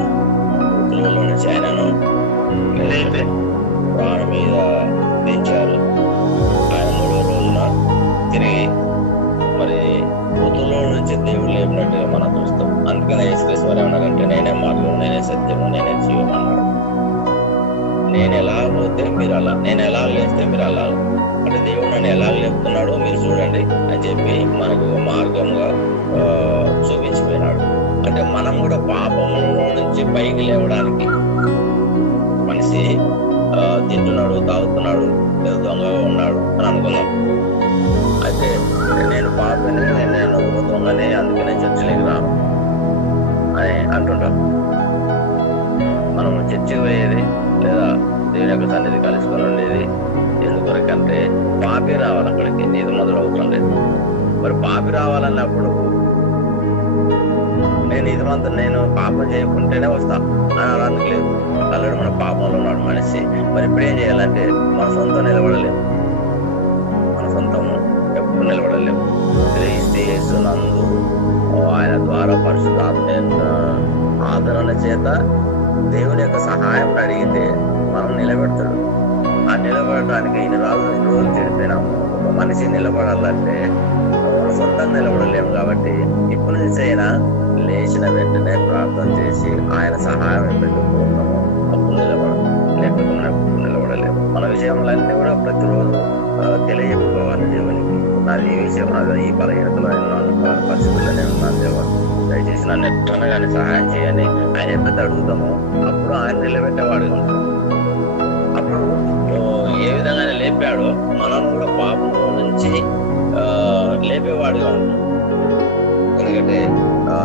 మృతులలో నుంచి ఆయనను లేపాను. ప్రాణ మీద దించారు. ఆయన 3వ రోజున తిరిగి మరి మృతుల్లో నుంచి దేవుడు లేపినట్టుగా మనం చూస్తాం. అందుకనే యేసుక్రీస్తు వారు ఏమన్నారంటే, నేనే మార్గం, నేనే సత్యము, నేనే జీవం అన్నాడు. నేను ఎలా పోతే మీరు అలా, నేను ఎలా లేస్తే మీరు అలా. అంటే దేవుడు నన్ను ఎలా లేపుతున్నాడో మీరు చూడండి అని చెప్పి మనకు మార్గంగా చూపించిపోయినాడు. అంటే మనం కూడా పాపంలో నుంచి పైకి లేవడానికి, మనిషి తింటున్నాడు, తాగుతున్నాడు, దొంగగా ఉన్నాడు అని అనుకున్నాం. అయితే నేను పాపని, నేను దొంగని, అందుకనే చర్చిలోకి రాను అని అంటుంటాం. మనం చర్చికి పోయేది లేదా దేవుని యొక్క సన్నిధి కలుసుకొని ఉండేది ఎందుకొరకంటే పాపి రావాలి అక్కడికి, నీతి మొదలు అవసరం లేదు. మరి పాపి రావాలన్నప్పుడు నేను పాపం చేయకుంటేనే వస్తా అని అనడానికి లేదు. అల్లుడు మన పాపంలో ఉన్నాడు మనిషి. మరి ఇప్పుడు ఏం చేయాలంటే మన సొంతం నిలబడలేము, మన సొంతము ఎప్పుడు నిలబడలేము. క్రీస్తు యేసునందు ఆయన ద్వారా పరిశుద్ధాత్మ ఆదరణ చేత దేవుని యొక్క సహాయం అడిగితే మనం నిలబెడతాడు. ఆ నిలబడటానికి ఇన్ని రోజులు చెడిపోయినాము. ఒక మనిషి నిలబడాలంటే మన సొంతంగా నిలబడలేము. కాబట్టి ఇప్పుడు నుంచి అయినా లేచిన వెంటనే ప్రార్థన చేసి ఆయన సహాయం ఎప్పుడైతే కోరుతామో అప్పుడు నిలబడము, లేకపోతే మనం ఎప్పుడు నిలబడలేము. మన విషయంలన్నీ కూడా ప్రతిరోజు తెలియజెప్పుకోవాలి దేవునికి. నాది ఈ విషయం, నాది ఈ బలహీనతలో పరిస్థితుల్లోనే ఉన్నాను దేవా, దయచేసి నన్ను ఎట్లన్నా కానీ సహాయం చేయని ఆయన ఎప్పుడైతే అడుగుతామో అప్పుడు ఆయన నిలబెట్టేవాడుగా ఉంటాడు. అప్పుడు ఏ విధంగా లేపాడో మనం కూడా పాపం నుంచి లేపేవాడుగా ఉంటాం. ఎందుకంటే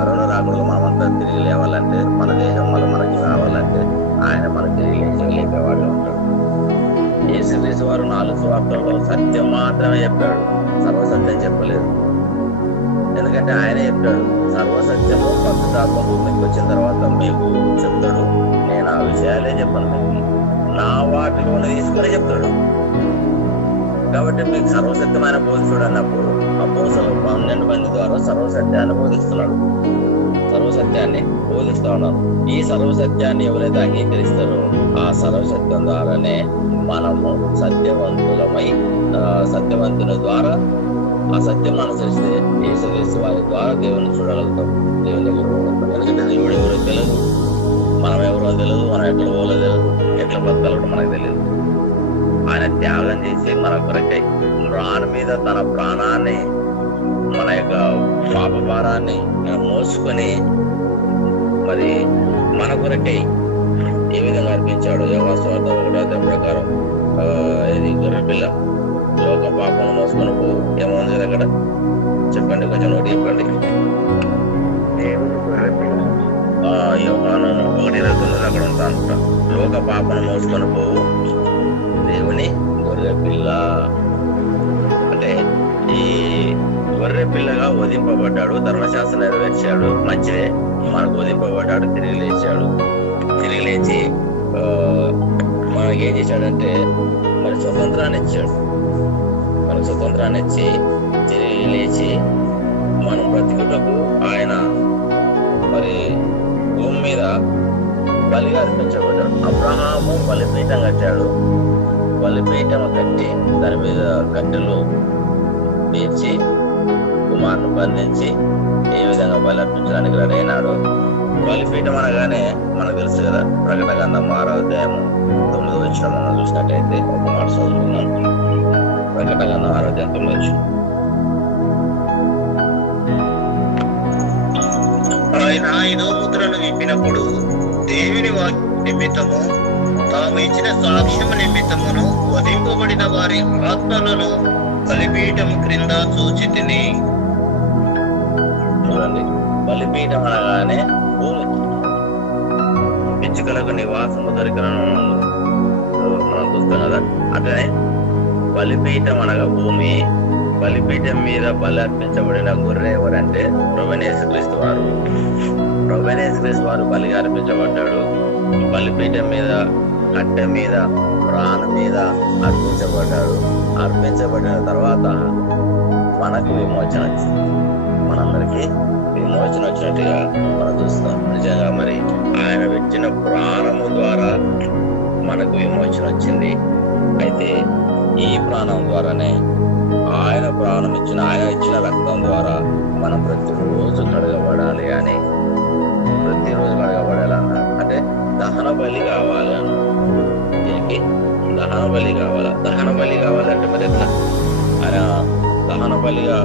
రెండో రాకుండా మనమంతా తిరిగి లేవాలంటే, మన దేశం వల్ల మనకి రావాలంటే ఆయన మన తిరిగి లేపేవాడుగా ఉంటాడు. యేసుక్రీస్తు వారు 4 సువార్తల్లో సత్యం మాత్రమే చెప్పాడు, సర్వసత్యం చెప్పలేదు. ఎందుకంటే ఆయనే చెప్పాడు, సర్వసత్యము పరిశుద్ధాత్మ భూమికి వచ్చిన తర్వాత మీకు చెప్తాడు, నేను ఆ విషయాలే చెప్పను, మీకు నా వాటిలోనే తీసుకొని చెప్తాడు. కాబట్టి మీకు సర్వసత్యమైన బోధిస్తుడు అన్నప్పుడు అపోస్తలులు 12 మంది ద్వారా సర్వసత్యాన్ని బోధిస్తున్నాడు, సర్వసత్యాన్ని బోధిస్తా ఉన్నారు. ఈ సర్వసత్యాన్ని ఎవరైతే అంగీకరిస్తారో ఆ సర్వసత్యం ద్వారానే మనము సత్యవంతులమై, సత్యవంతుల ద్వారా ఆ సత్యం అనుసరిస్తే యేసుక్రీస్తు వారి ద్వారా దేవుని చూడగలుగుతాం, దేవుని దగ్గర పోగలుగుతాం. ఎందుకంటే దేవుడు ఎవరో తెలియదు, మనం ఎవరో తెలియదు, మనం ఎక్కడ పోలో తెలియదు, ఎట్లా బతకాలో మనకు తెలియదు. ఆయన త్యాగం చేసి మన కొరకై ప్రాణం మీద తన ప్రాణాన్ని, మన యొక్క పాప భారాన్ని మోసుకొని మరి మన కొరకై ఏ విధంగా అర్పించాడు. యోహాను సువార్త 1వ అధ్యాయం ప్రకారం ఇది గొర్రెపిల్ల లోక పాపను మోసుకొని పోవు. ఏముంది కదా అక్కడ చెప్పండి, కొంచెం నోటి చెప్పండి. యోహాను 1:29 అక్కడ ఉంటా అనుకుంటా. లోక పాపను మోసుకొని పోవు దేవుని గొర్రెపిల్ల. అంటే ఈ గొర్రె పిల్లగా వధింపబడ్డాడు, ధర్మశాస్త్రం నెరవేర్చాడు, మంచిదే. మనకు వధింపబడ్డాడు, తిరిగి లేచాడు. తిరిగి లేచి మనకి ఏం చేశాడంటే మరి స్వతంత్రాన్ని ఇచ్చాడు. మనకు స్వతంత్రాన్ని ఇచ్చి తిరిగి లేచి మనం బ్రతికుటకు ఆయన మరి భూమి మీద బలిగా అర్పించబడ్డాడు. అబ్రహాము బలిపీఠం కట్టాడు. బలిపీఠం కట్టి దాని మీద కట్టెలు పేర్చి కుమారుని బంధించి ఏ విధంగా బలి అర్పించడానికి రెడీ అయినాడు. బలిపీఠం అనగానే మనకు తెలుసు కదా, ప్రకటన గ్రంథం 6వ అధ్యాయం 9వ వచనం మనం చూసినట్టయితే ఒక మాట చదువుకున్నాం. ప్రకటన గ్రంథం 6వ అధ్యాయం 9వ వచనం. ఆయన 5వ ముద్రను విప్పినప్పుడు దేవుని వాక్య నిమిత్తము తాము ఇచ్చిన సాక్ష్యము నిమిత్తమును వధింపబడిన వారి ఆత్మలను బలిపీఠం క్రింద చూచితిని. చూడండి, బలిపీఠం అనగానే భూమి, పిచ్చుకలకు నివాసము దొరికిన మనం చూస్తాం కదా. అట్లనే బలిపీఠం అనగా భూమి. బలిపీఠం మీద బలి అర్పించబడిన గొర్రె ఎవరంటే ప్రభువైన యేసుక్రీస్తు వారు. ప్రభువైన యేసుక్రీస్తు వారు బలిగా అర్పించబడ్డాడు. బలిపీఠం మీద, కట్టె మీద, ప్రాణం మీద అర్పించబడ్డాడు. అర్పించబడిన తర్వాత మనకు విమోచన వచ్చింది. మనందరికీ విమోచన వచ్చినట్టుగా మనం చూస్తాం. నిజంగా మరి ఆయన పెట్టిన ప్రాణము ద్వారా మనకు విమోచన వచ్చింది. అయితే ఈ ప్రాణం ద్వారానే ఆయన ప్రాణం ఇచ్చిన, ఆయన ఇచ్చిన రక్తం ద్వారా మనం ప్రతిరోజు కడగబడాలి అని, ప్రతిరోజు కడగబడాలి అన్న. అంటే దహన బలి కావాలి అన్న. దీనికి దహన బలి కావాలా? దహన బలి కావాలంటే మరి ఎట్లా? ఆయన దహన బలిగా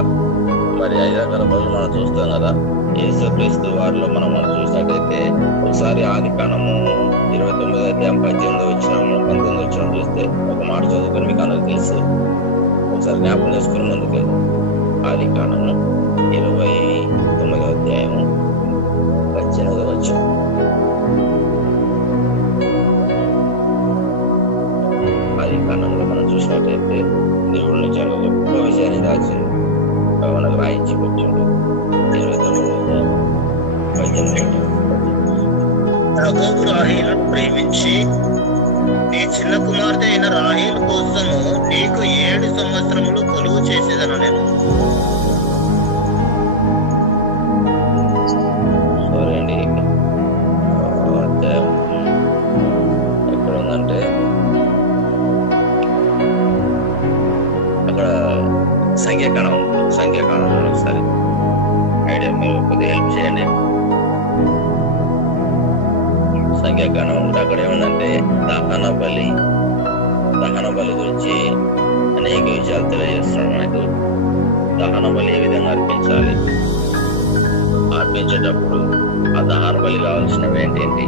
మరి 5 రకాల బలులు మనం చూస్తాం కదా. యేసుక్రీస్తు వారిలో మనం చూసినట్టయితే ఒకసారి ఆదికాండము 29వ అధ్యాయం 18వ వచనం 19వ వచనం చూస్తే ఒక మాట చదువుకొని మీకు అందరికి తెలుసు. ఒకసారి జ్ఞాపకం చేసుకుని ముందుకు. ఆదికాండము 29వ అధ్యాయము 18వ వచనం. ఆదికాండంలో మనం చూసినట్టయితే దేవుడు నిజంగా గొప్ప విషయాన్ని దాచి మనకు రాయించి పెట్టాడు. 29వ యాకోబు రాహేలును ప్రేమించి నీ చిన్న కుమార్తె అయిన రాహేలు కోసము నీకు 7 సంవత్సరములు కొలువు చేసేదను నేను. సారీ అండి, అధ్యాయం ఎక్కడ ఉందంటే అక్కడ సంఖ్యాకాండంలో ఒకసారి ఐడియా మీరు కొద్దిగా హెల్ప్ చేయండి. సంఖ్యాకాండం అక్కడ ఏముందంటే దహన బలి గురించి అనేక విషయాలు తెలియజేస్తున్నాడు మనకు. దహన బలి ఏ విధంగా అర్పించాలి, అర్పించేటప్పుడు ఆ దహన బలి కావాల్సినవి ఏంటి,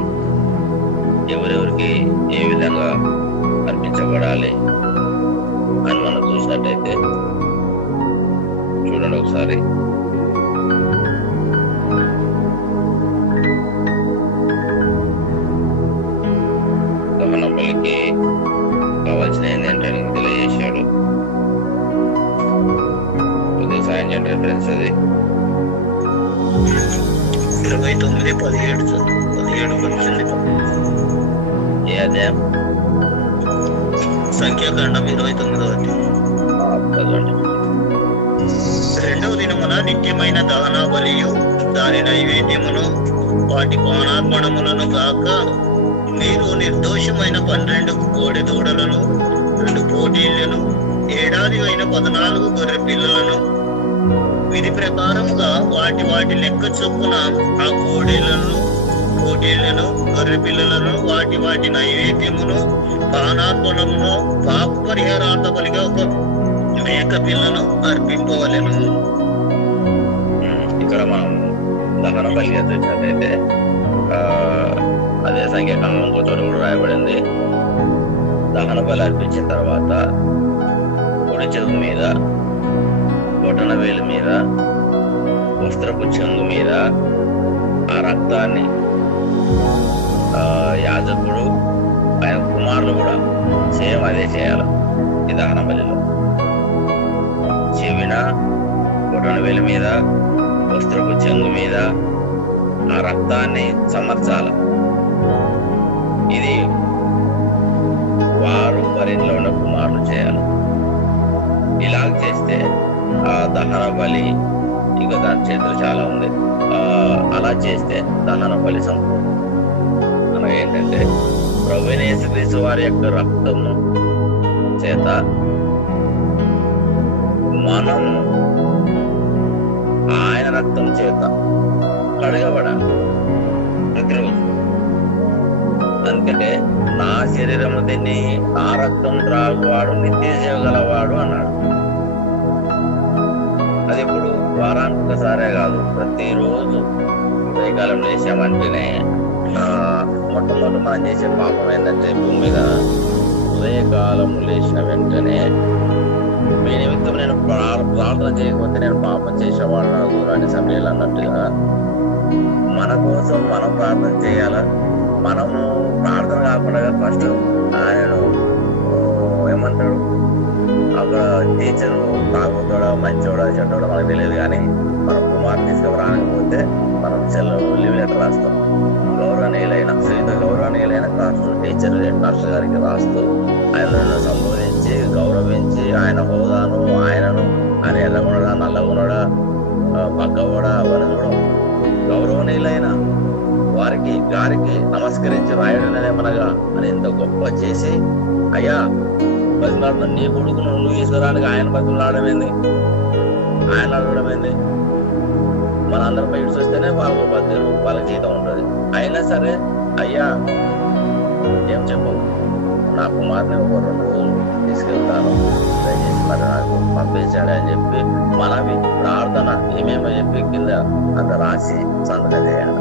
ఎవరెవరికి ఏ విధంగా అర్పించబడాలి అని మనం చూసినట్టయితే చూడండి ఒకసారి. దహన బలికి కావాల్సిన ఏంటంటే తెలియజేశాడు. కొద్దిగా సాయం చేయండి, రిఫరెన్స్ అది 29:17 వచ్చింది. ఏ అధ్యాయం? సంఖ్యాకాండం 29వ అధ్యాయం. చదవండి. 2వ దినమున నిత్యమైన దహన బలియు దాని నైవేద్యమును వాటి పానార్పణములను కాక మీరు నిర్దోషమైన 12 కోడి దూడలను, 2 పోటీలను, ఏడాది అయిన 14 గొర్రె పిల్లలను, విధి ప్రకారముగా వాటి లెక్క చొప్పున ఆ కోడేళ్లను, పోటీలను, గొర్రె పిల్లలను, వాటి నైవేద్యమును, పానార్పణమును, పాప పరిహారార్థ బలిగా ఒక మేక పిల్లను అర్పింపవలెను. ఇక్కడ మనం దహన బలి చూసినట్టయితే అదే సంఖ్యాకాలం ఇంకో చోట కూడా రాయబడింది. దహన బలి అర్పించిన తర్వాత పొడి చెవు మీద, బొటన వేలు మీద, వస్త్రపు చెంగు మీద ఆ రక్తాన్ని యాజకుడు ఆయన కుమారులు కూడా సేమ్ అదే చేయాలి. ఈ దహన బలిలో చెవిన, బొటన వేలు మీద, వస్త్రపు చెంగు మీద ఆ రక్తాన్ని సమర్చాలి. ఇది వారు వారి ఇంట్లో ఉన్న కుమారులు చేయాలి. ఇలాగ చేస్తే ఆ దహన బలి, ఇంకా దాని చేతులు చాలా ఉంది, అలా చేస్తే దహన బలి సంపూర్ణ. అనగా ఏంటంటే ప్రభువైన యేసుక్రీస్తు వారి యొక్క రక్తము చేత మనము ఆయన రక్తం చేత కడగబడాలి ప్రతిరోజు. అందుకంటే నా శరీరము తిని నా రక్తం త్రాగువాడు నిత్య జీవ గలవాడు అన్నాడు. అది ఇప్పుడు వారానికి ఒకసారే కాదు, ప్రతిరోజు ఉదయకాలం లేచామంటేనే మొట్టమొదటి మనం చేసే పాపం ఏంటంటే భూమి మీద ఉదయకాలం లేచిన వెంటనే మీ నిమిత్తం నేను ప్రార్థన చేయకపోతే నేను పాపం చేసేవాళ్ళు అనే సమయాలు అన్నట్టుగా మన కోసం మనం ప్రార్థన చేయాలా. మనము ప్రార్థన కాకుండా ఫస్ట్ ఆయనను ఏమంటాడు, అక్కడ టీచరు తాగుతాడా మంచోడా చెడ్డోడా మనకు తెలియదు, కానీ మనం కుమార్తె తీసుకురాకపోతే మనం లీవ్ లెటర్ రాస్తాం. గౌరవనీయులైన శ్రీత గౌరవనీయులైన టీచర్ మాస్టర్ గారికి రాస్తూ ఆయనను సంబోధించి గౌరవించి ఆయన హోదాను, ఆయనను ఆయన ఎర్రగునడా నల్లగునడా పక్కవడా అవన్నీ కూడా గౌరవనీయులైన వారికి గారికి నమస్కరించి రాయడమనగా అని ఎంత గొప్ప చేసి, అయ్యా బతిలాడు నీ కొడుకును నువ్వు తీసుకురానికి ఆయన బతిలాడమేంది, ఆయన అడగడమేంది. మన అందరం బయట చూస్తేనే వాళ్ళకు 10 రూపాయల జీతం ఉంటుంది. అయినా సరే అయ్యా ఏం చెప్పవు, నా కుమార్ని ఒక 2 రోజులు తీసుకెళ్తాను, దయచేసి మరి నాకు పంపించాడు అని చెప్పి మనవి ప్రార్థన ఏమేమో చెప్పి కింద అంత రాసి సంతకం చేయాలి.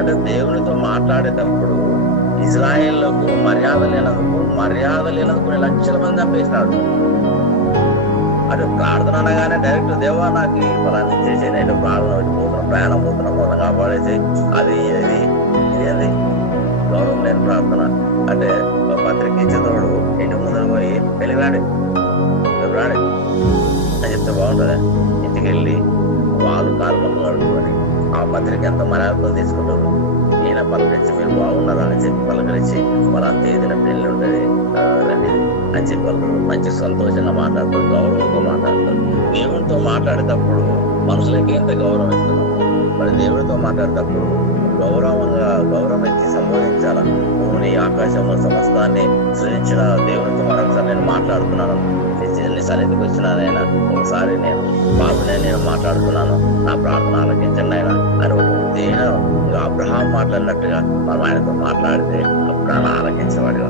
అంటే దేవునితో మాట్లాడేటప్పుడు ఇజ్రాయేళ్లకు మర్యాద లేనందుకు లక్షల మంది చంపేసినాడు. అటు ప్రార్థన అనగానే డైరెక్ట్ దేవా నాకు ఫలాన్ని చేసే నేను ప్రార్థన పోతున్నాం, ప్రయాణం పోతున్నాం, మొదలు కాపాడేసి అది ఇదేంది గౌరవం లేని ప్రార్థన. అంటే పత్రిక ఇచ్చేతోడు ఇంటి ముందర పోయి వెళ్ళిరాడు అని చెప్తే బాగుంటుంది. ఇంటికి వెళ్ళి వాళ్ళు కాలుపక్కలు అడుగుకొని ఆ పత్రిక ఎంత మర్యాదతో తీసుకుంటారు. ఈయన పలకరించి మీరు బాగున్నారా అని చెప్పి పలకరించి వాళ్ళ అంత ఏదైనా పెళ్ళి ఉంటుంది రండి అని చెప్పి వాళ్ళు మంచి సంతోషంగా మాట్లాడతారు, గౌరవంతో మాట్లాడతారు. దేవునితో మాట్లాడేటప్పుడు మనుషులకి ఎంత గౌరవం ఇస్తున్నాము, మరి దేవుడితో మాట్లాడేటప్పుడు గౌరవం ఇచ్చి సంబోధించాల. భూమిని ఆకాశంలో సమస్తాన్ని సృజించిన దేవునితో మరొకసారి నేను మాట్లాడుతున్నాను, నీ సన్నిధికి వచ్చినానైనా ఒకసారి నేను మాట్లాడుతున్నాను, నా ప్రార్థన ఆలకించండి అయినా అని ఒక దేని అబ్రహాం మాట్లాడినట్టుగా మనం ఆయనతో మాట్లాడితే అప్పుడు ఆయన ఆలకించేవాడిగా.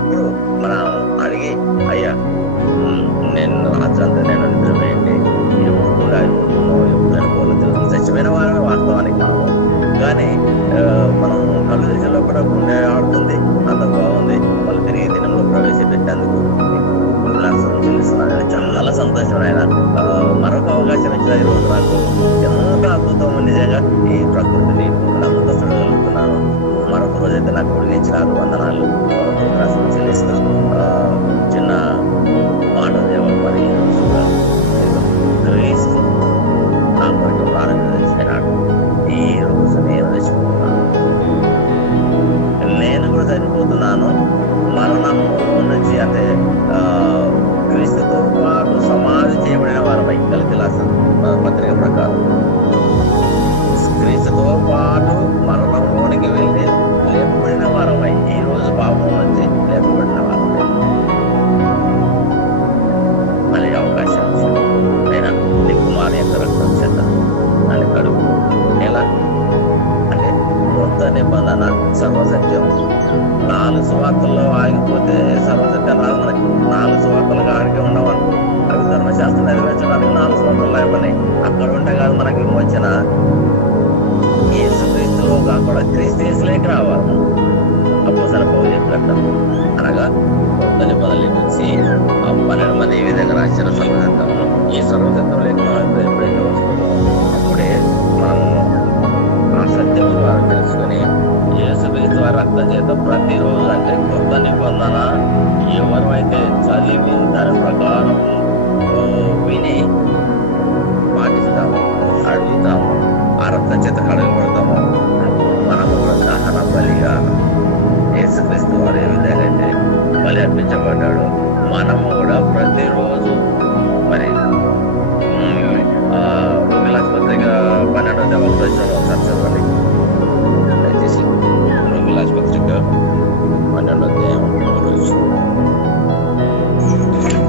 అప్పుడు మనం అడిగి అయ్యా నేను రాత్రంతా నేను నిద్రపోయింది, ఎప్పుడు ఎప్పుడు తెలుసు చచ్చిపోయిన వారమే వాస్తవానికి మనము, కానీ మనం కళ్ళు దేశంలో కూడా గుండె ఆడుతుంది, అంత బాగుంది, వాళ్ళు తిరిగి దినంలో ప్రవేశపెట్టేందుకు చాలా సంతోషం. ఆయన మరొక అవకాశం ఇచ్చిన ఈరోజు నాకు ఎంత అద్భుతం నిజంగా. ఈ ప్రకృతిని అంతా చూడగలుగుతున్నాను. మరొక రోజైతే నాకు ఇచ్చినారు వందనాలు చెల్లిస్తూ చిన్న మాట దేవం. మరి క్రీస్తు నా కొరకు ప్రారంభించినాడు. ఈ రోజు నేను తెచ్చుకుంటున్నాను, నేను కూడా చనిపోతున్నాను. మరణము నుంచి అంటే క్రీస్తుతో పాటు సమాధి చేయబడిన వారమై కలిసి పత్రిక ప్రకారం క్రీస్తుతో పాటు మరణంలోనికి వెళ్ళి లేపబడిన వారమై ఈ రోజు పాపం నుంచి లేపబడిన వారమై మళ్ళీ అవకాశం అయినా నీ కుమారు యొక్క రక్తం చేత అని కడుగు. ఎలా అంటే కొత్త నిబంధన సర్వసత్యం. 4 సువార్తల్లో ఆగిపోతే సర్వసత్యం రాదు మనకి. 4 సువార్తలుగా ఆడికే ఉండవనుకో, అవి ధర్మశాస్త్రం నెరవేర్చడానికి 4 సువార్తలు అయిపోయినాయి. అక్కడ ఉంటే కాదు మనకి విమోచన. యేసుక్రీస్తులో కాకుండా క్రీస్తులేకి రావాలి. అపోస్తలుల పౌలు చెప్పినట్టు అనగా కొత్త నిబంధనల నుంచి ఆ 12 మంది ఈ విధంగా రాసిన సర్వసత్వంలో ఈ సర్వసత్వం లేక మనం ఎప్పుడైతే వస్తుందో అప్పుడే మనము ఆ సత్యం ద్వారా తెలుసుకొని యేసుక్రీస్తు వారి రక్తం చేత ప్రతిరోజు అంటే కొత్త నిబంధన ఎవరైతే చదివి దాని ప్రకారం విని పాటిస్తాము, అడుగుతాము, ఆ రక్తం చేత కడగబడతాము, అప్పుడు మనము కూడా దహన బలిగా యేసుక్రీస్తు వారు ఏ విధంగా అయితే బలి అర్పించబడ్డాడు మనము కూడా ప్రతిరోజు మరి రోమిల పత్రిక 12వ వచనం చదవండి దయచేసి. రోమిల పత్రిక 12వ అధ్యాయం 1వ వచనం.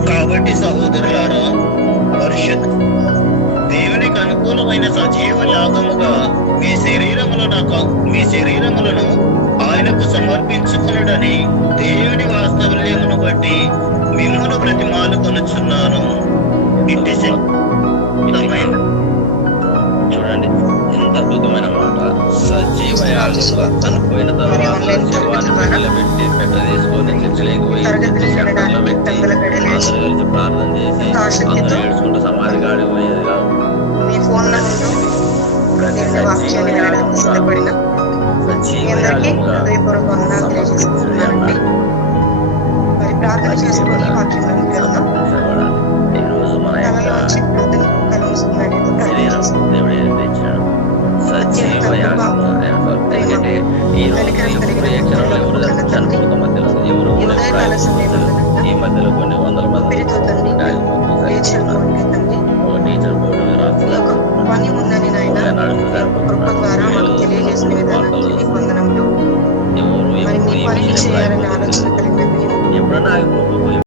కాబట్టి సహోదరులారా, పరిశుద్ధ దేవునికి అనుకూలమైన సజీవ యాగముగా మీ శరీరములను ఆయనకు సమర్పించుకునుడని దేవుని వాస్తవ్యమును బట్టి మిమ్మల్ని ప్రతిమాలు కొనుచున్నాను. చూడండి ఎంత అద్భుతమైన మాట. సజీవ యాగంగా చనిపోయిన తర్వాత శవాన్ని నిలబెట్టి పెట్ట తీసుకొని చర్చలేకి పోయి సెంటర్లో పెట్టి అందరూ కలిసి ప్రార్థన చేసి అందరూ ఏడ్చుకుంటూ సమాధి కాడికి పోయేది కాదు. ప్రతి సజీవ యాగంగా ఈ రోజు మన యొక్క శరీరం దేవుడు తెచ్చాడు సజీవ యాగంగా. ఎందుకంటే ఈ రోజు ఎవరు చనిపోతామో తెలుసు, ఎవరు ఈ మధ్యలో